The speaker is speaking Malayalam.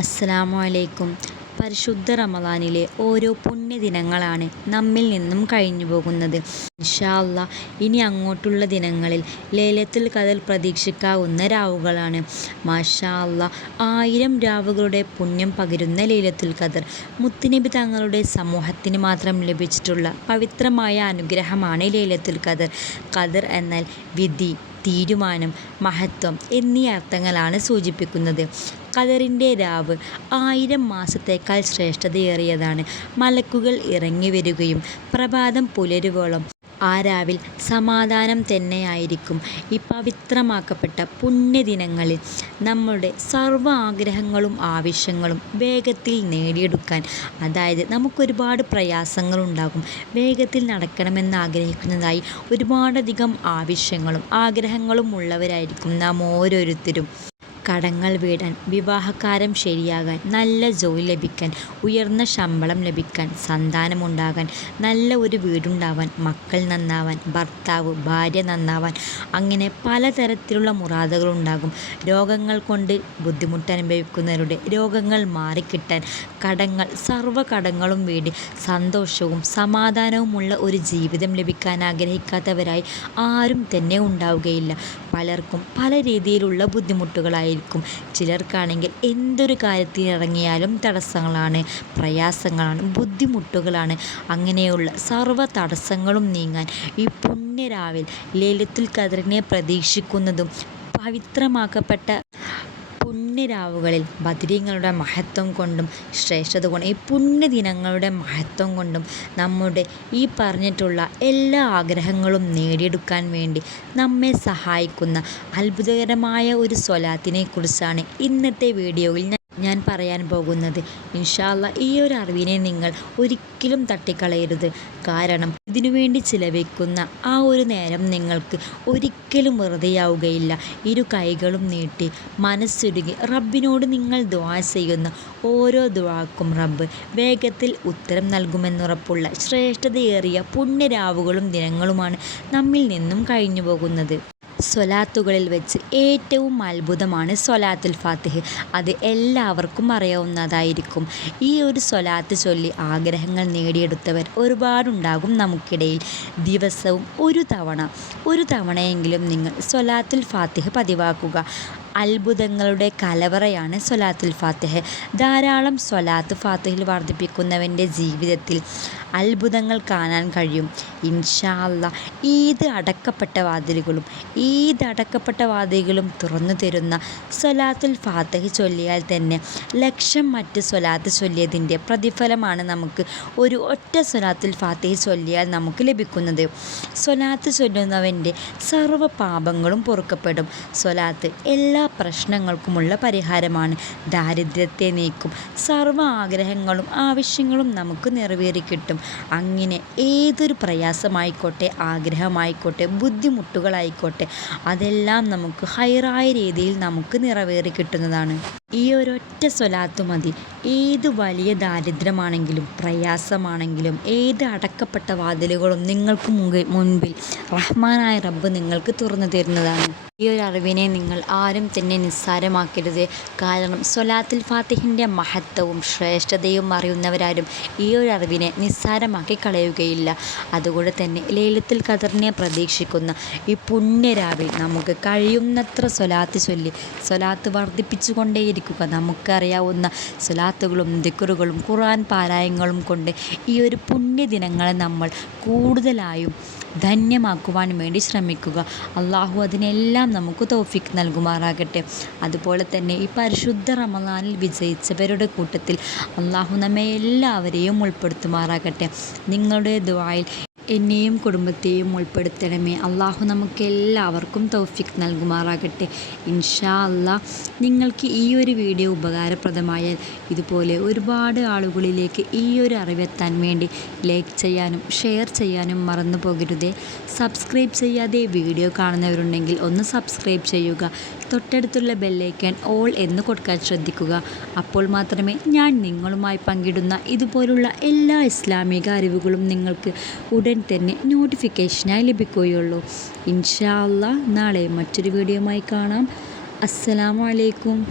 അസ്സലാമു അലൈക്കും പരിശുദ്ധ റമദാനിലെ ഓരോ പുണ്യദിനങ്ങളാണ് നമ്മിൽ നിന്നും കഴിഞ്ഞു പോകുന്നത്. ഇൻഷാ അല്ലാ ഇനി അങ്ങോട്ടുള്ള ദിനങ്ങളിൽ ലേലത്തിൽ ഖദർ പ്രതീക്ഷിക്കാവുന്ന രാവുകളാണ്. മാഷാ ആയിരം രാവുകളുടെ പുണ്യം പകരുന്ന ലേലത്തിൽ ഖദർ മുത്തുനബി തങ്ങളുടെ സമൂഹത്തിന് മാത്രം ലഭിച്ചിട്ടുള്ള പവിത്രമായ അനുഗ്രഹമാണ് ലേലത്തിൽ ഖദർ. ഖദർ എന്നാൽ വിധി. തീരുമാനം മഹത്വം എന്നീ അർത്ഥങ്ങളാണ് സൂചിപ്പിക്കുന്നത്. കതറിന്റെ രാവ് ആയിരം മാസത്തേക്കാൾ ശ്രേഷ്ഠതയേറിയതാണ്. മലക്കുകൾ ഇറങ്ങി വരികയും പ്രഭാതം പുലരുവോളം ആ രാവിൽ സമാധാനം തന്നെയായിരിക്കും ഈ പവിത്രമാക്കപ്പെട്ട പുണ്യദിനങ്ങളിൽ നമ്മുടെ സർവ ആഗ്രഹങ്ങളും ആവശ്യങ്ങളും വേഗത്തിൽ നേടിയെടുക്കാൻ. അതായത് നമുക്കൊരുപാട് പ്രയാസങ്ങളുണ്ടാകും. വേഗത്തിൽ നടക്കണമെന്ന് ആഗ്രഹിക്കുന്നതായി ഒരുപാടധികം ആവശ്യങ്ങളും ആഗ്രഹങ്ങളും ഉള്ളവരായിരിക്കും നാം ഓരോരുത്തരും. കടങ്ങൾ വീടാൻ വിവാഹകാരം ശരിയാകാൻ നല്ല ജോലി ലഭിക്കാൻ ഉയർന്ന ശമ്പളം ലഭിക്കാൻ സന്താനമുണ്ടാകാൻ നല്ല ഒരു വീടുണ്ടാവാൻ മക്കൾ നന്നാവാൻ ഭർത്താവ് ഭാര്യ നന്നാവാൻ അങ്ങനെ പലതരത്തിലുള്ള മുറാദകളുണ്ടാകും. രോഗങ്ങൾ കൊണ്ട് ബുദ്ധിമുട്ട് അനുഭവിക്കുന്നവരുടെ രോഗങ്ങൾ മാറിക്കിട്ടാൻ കടങ്ങൾ സർവ കടങ്ങളും വീടി സന്തോഷവും സമാധാനവുമുള്ള ഒരു ജീവിതം ലഭിക്കാൻ ആഗ്രഹിക്കാത്തവരായി ആരും തന്നെ ഉണ്ടാവുകയില്ല. പലർക്കും പല രീതിയിലുള്ള ബുദ്ധിമുട്ടുകളായി ആയിരിക്കും. ചിലർക്കാണെങ്കിൽ എന്തൊരു കാര്യത്തിനിറങ്ങിയാലും തടസ്സങ്ങളാണ് പ്രയാസങ്ങളാണ് ബുദ്ധിമുട്ടുകളാണ്. അങ്ങനെയുള്ള സർവ തടസ്സങ്ങളും നീങ്ങാൻ ഈ പുണ്യരാവിൽ ലളിത്തുൽ കതിറിനെ പ്രതീക്ഷിക്കുന്നതും പവിത്രമാക്കപ്പെട്ട പുണ്യരാവുകളിൽ ബദരീങ്ങളുടെ മഹത്വം കൊണ്ടും ശ്രേഷ്ഠത കൊണ്ടും ഈ പുണ്യദിനങ്ങളുടെ മഹത്വം കൊണ്ടും നമ്മുടെ ഈ പറഞ്ഞിട്ടുള്ള എല്ലാ ആഗ്രഹങ്ങളും നേടിയെടുക്കാൻ വേണ്ടി നമ്മെ സഹായിക്കുന്ന അത്ഭുതകരമായ ഒരു സ്വലാത്തിനെ കുറിച്ചാണ് ഇന്നത്തെ വീഡിയോയിൽ ഞാൻ ഞാൻ പറയാൻ പോകുന്നത്. ഇൻഷാ അല്ലാ ഈ ഒരു അറിവിനെ നിങ്ങൾ ഒരിക്കലും തട്ടിക്കളയരുത്. കാരണം ഇതിനുവേണ്ടി ചിലവഴിക്കുന്ന ആ ഒരു നേരം നിങ്ങൾക്ക് ഒരിക്കലും വെറുതെയാവുകയില്ല. ഇരു കൈകളും നീട്ടി മനസ്സുരുകി റബ്ബിനോട് നിങ്ങൾ ദ്വാ ചെയ്യുന്ന ഓരോ ദ്വാക്കും റബ്ബ് വേഗത്തിൽ ഉത്തരം നൽകുമെന്നുറപ്പുള്ള ശ്രേഷ്ഠതയേറിയ പുണ്യരാവുകളും ദിനങ്ങളുമാണ് നമ്മിൽ നിന്നും കഴിഞ്ഞു പോകുന്നത് സ്വലാത്തുകളിൽ വെച്ച് ഏറ്റവും അത്ഭുതമാണ് സ്വലാത്തുൽ ഫാത്തിഹ്. അത് എല്ലാവർക്കും അറിയാവുന്നതായിരിക്കും. ഈ ഒരു സ്വലാത്ത് ചൊല്ലി ആഗ്രഹങ്ങൾ നേടിയെടുത്തവർ ഒരുപാടുണ്ടാകും നമുക്കിടയിൽ. ദിവസവും ഒരു തവണ ഒരു തവണയെങ്കിലും നിങ്ങൾ സ്വലാത്തുൽ ഫാത്തിഹ് പതിവാക്കുക. അത്ഭുതങ്ങളുടെ കലവറയാണ് സ്വലാത്തുൽ ഫാത്തിഹ്. ധാരാളം സ്വലാത്ത് ഫാത്തിഹിൽ വർദ്ധിപ്പിക്കുന്നവന്റെ ജീവിതത്തിൽ അത്ഭുതങ്ങൾ കാണാൻ കഴിയും. ഇൻഷാ അല്ലാ ഏത് അടക്കപ്പെട്ട വാതിലുകളും ഏത് അടക്കപ്പെട്ട വാതിലുകളും തുറന്നു തരുന്ന സ്വലാത്തുൽ ഫാത്തിഹ് ചൊല്ലിയാൽ തന്നെ ലക്ഷം മറ്റ് സ്വലാത്ത് ചൊല്ലിയതിന്റെ പ്രതിഫലമാണ് നമുക്ക് ഒരു ഒറ്റ സ്വലാത്തുൽ ഫാത്തിഹ് ചൊല്ലിയാൽ നമുക്ക് ലഭിക്കുന്നത്. സ്വലാത്ത് ചൊല്ലുന്നവന്റെ സർവ പാപങ്ങളും പൊറുക്കപ്പെടും. സ്വലാത്ത് എല്ലാ പ്രശ്നങ്ങൾക്കുമുള്ള പരിഹാരമാണ്. ദാരിദ്ര്യത്തെ നീക്കും. സർവ ആഗ്രഹങ്ങളും ആവശ്യങ്ങളും നമുക്ക് നിറവേറി കിട്ടും. അങ്ങനെ ഏതൊരു പ്രയാസമായിക്കോട്ടെ ആഗ്രഹമായിക്കോട്ടെ ബുദ്ധിമുട്ടുകളായിക്കോട്ടെ അതെല്ലാം നമുക്ക് ഹൈറായ രീതിയിൽ നമുക്ക് നിറവേറി കിട്ടുന്നതാണ്. ഈ ഒരൊറ്റ സ്വലാത്ത് മതി. ഏത് വലിയ ദാരിദ്ര്യമാണെങ്കിലും പ്രയാസമാണെങ്കിലും ഏത് അടക്കപ്പെട്ട വാതിലുകളും നിങ്ങൾക്ക് മുൻപിൽ റഹ്മാനായ റബ്ബ് നിങ്ങൾക്ക് തുറന്നു തരുന്നതാണ്. ഈ ഒരു അറിവിനെ നിങ്ങൾ ആരും തന്നെ നിസ്സാരമാക്കരുത്. കാരണം സൊലാത്തുൽ ഫാത്തിഹിന്റെ മഹത്വവും ശ്രേഷ്ഠതയും അറിയുന്നവരാരും ഈ ഒരു അറിവിനെ നിസ്സാരമാക്കി കളയുകയില്ല. അതുകൊണ്ട് തന്നെ ലേലത്തിൽ ഖദറിനെ പ്രതീക്ഷിക്കുന്ന ഈ പുണ്യരാവിൽ നമുക്ക് കഴിയുന്നത്ര സൊലാത്ത് ചൊല്ലി സൊലാത്ത് സ്വലാത്ത് വർദ്ധിപ്പിച്ചുകൊണ്ടേയിരിക്കുക നമുക്കറിയാവുന്ന സ്വലാത്തുകളും ദിക്കറുകളും ഖുർആൻ പാരായങ്ങളും കൊണ്ട് ഈ ഒരു പുണ്യദിനങ്ങളെ നമ്മൾ കൂടുതലായും ധന്യമാക്കുവാൻ വേണ്ടി ശ്രമിക്കുക. അള്ളാഹു അതിനെല്ലാം നമുക്ക് തോഫിക്ക് നൽകുമാറാകട്ടെ. അതുപോലെ തന്നെ ഈ പരിശുദ്ധ റമദാനിൽ വിജയിച്ചവരുടെ കൂട്ടത്തിൽ അള്ളാഹു നമ്മെ എല്ലാവരെയും ഉൾപ്പെടുത്തുമാറാകട്ടെ. നിങ്ങളുടെ ദുആയിൽ എന്നെയും കുടുംബത്തെയും ഉൾപ്പെടുത്തണമേ. അള്ളാഹു നമുക്ക് എല്ലാവർക്കും തൗഫിക് നൽകുമാറാകട്ടെ. ഇൻഷാ അല്ലാ നിങ്ങൾക്ക് ഈ ഒരു വീഡിയോ ഉപകാരപ്രദമായാൽ ഇതുപോലെ ഒരുപാട് ആളുകളിലേക്ക് ഈ ഒരു അറിവെത്താൻ വേണ്ടി ലൈക്ക് ചെയ്യാനും ഷെയർ ചെയ്യാനും മറന്നു പോകരുതേ. സബ്സ്ക്രൈബ് ചെയ്യാതെ വീഡിയോ കാണുന്നവരുണ്ടെങ്കിൽ ഒന്ന് സബ്സ്ക്രൈബ് ചെയ്യുക. തൊട്ടടുത്തുള്ള ബെല്ലൈക്കൻ ഓൾ എന്ന് കൊടുക്കാൻ ശ്രദ്ധിക്കുക. അപ്പോൾ മാത്രമേ ഞാൻ നിങ്ങളുമായി പങ്കിടുന്ന ഇതുപോലുള്ള എല്ലാ ഇസ്ലാമിക അറിവുകളും നിങ്ങൾക്ക് ഉടൻ തന്നെ നോട്ടിഫിക്കേഷനായി ലഭിക്കുകയുള്ളൂ. ഇൻഷാ അല്ലാ നാളെ മറ്റൊരു വീഡിയോയുമായി കാണാം. അസ്സലാമു അലൈക്കും.